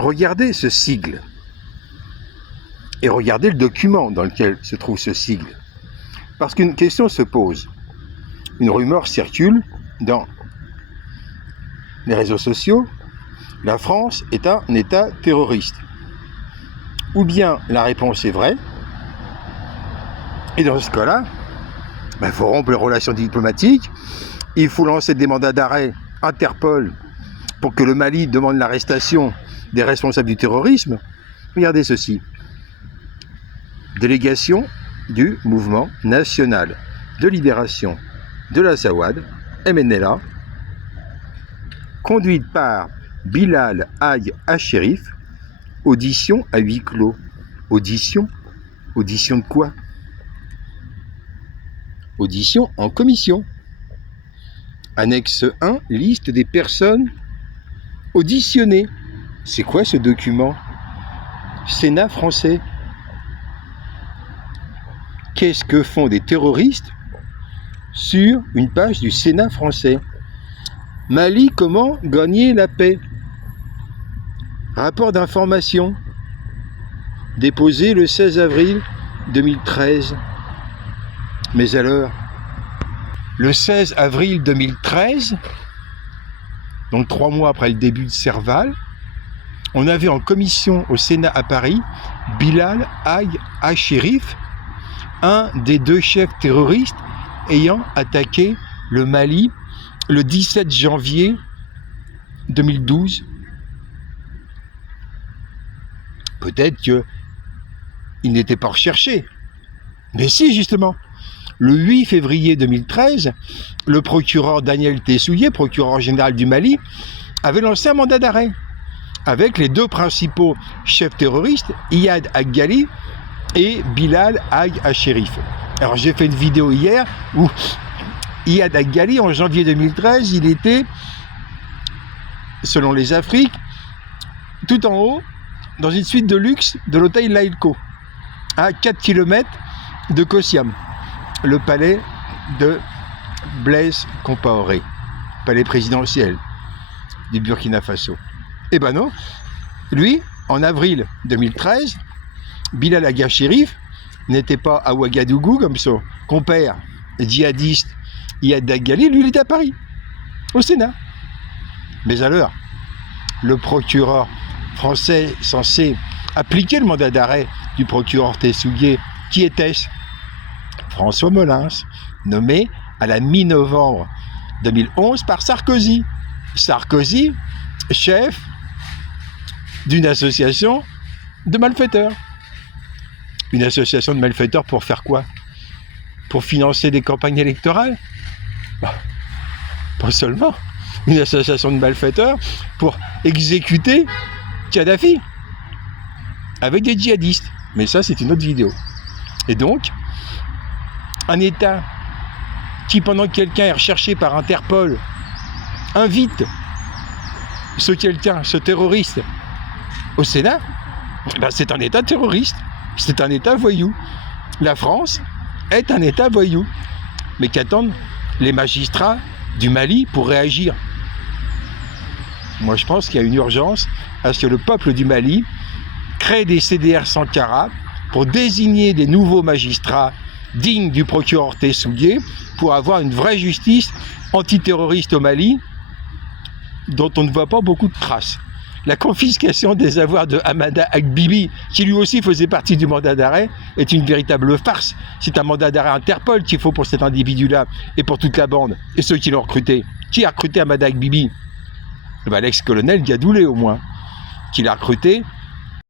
regardez ce sigle et regardez le document dans lequel se trouve ce sigle. Parce qu'une question se pose. Une rumeur circule dans les réseaux sociaux. La France est un État terroriste. Ou bien la réponse est vraie. Et dans ce cas-là, il faut rompre les relations diplomatiques. Il faut lancer des mandats d'arrêt Interpol pour que le Mali demande l'arrestation des responsables du terrorisme. Regardez ceci. Délégation du mouvement national de libération de l'Azawad, MNLA, conduite par Bilal Haï Hachérif, audition à huis clos. Audition de quoi? Audition en commission. Annexe 1, liste des personnes auditionnées. C'est quoi ce document? Sénat français. Qu'est-ce que font des terroristes sur une page du Sénat français? Mali, comment gagner la paix? Rapport d'information déposé le 16 avril 2013. Mais alors, le 16 avril 2013, donc 3 mois après le début de Serval, on avait en commission au Sénat à Paris Bilal Haï Hachérif, un des 2 chefs terroristes ayant attaqué le Mali le 17 janvier 2012. Peut-être qu'il n'était pas recherché. Mais si, justement. Le 8 février 2013, le procureur Daniel Tessouye, procureur général du Mali, avait lancé un mandat d'arrêt avec les 2 principaux chefs terroristes, Iyad Aggali et Bilal Haï Hachérif. Alors j'ai fait une vidéo hier où Iyad Aggali, en janvier 2013, il était, selon les Afriques, tout en haut, dans une suite de luxe de l'hôtel Laïlco, à 4 km de Kossiam, le palais de Blaise Compaoré, palais présidentiel du Burkina Faso. Eh ben non, lui, en avril 2013, Bilal Haï Hachérif n'était pas à Ouagadougou comme son compère djihadiste Iyad Aggali, lui il était à Paris, au Sénat. Mais alors, le procureur français censé appliquer le mandat d'arrêt du procureur Tessouye, qui était-ce? François Molins, nommé à la mi-novembre 2011 par Sarkozy. Sarkozy, chef d'une association de malfaiteurs. Une association de malfaiteurs pour faire quoi? Pour financer des campagnes électorales? Pas seulement. Une association de malfaiteurs pour exécuter Kadhafi avec des djihadistes. Mais ça, c'est une autre vidéo. Et donc, un État qui, pendant que quelqu'un est recherché par Interpol, invite ce quelqu'un, ce terroriste, au Sénat, c'est un État terroriste, c'est un État voyou. La France est un État voyou. Mais qu'attendent les magistrats du Mali pour réagir? Moi, je pense qu'il y a une urgence à ce que le peuple du Mali crée des CDR Sankara pour désigner des nouveaux magistrats dignes du procureur Tessouye pour avoir une vraie justice antiterroriste au Mali dont on ne voit pas beaucoup de traces. La confiscation des avoirs de Hamada Agbibi, qui lui aussi faisait partie du mandat d'arrêt, est une véritable farce. C'est un mandat d'arrêt Interpol qu'il faut pour cet individu-là et pour toute la bande et ceux qui l'ont recruté. Qui a recruté Hamada Agbibi? L'ex-colonel Gadoulé au moins, qui l'a recruté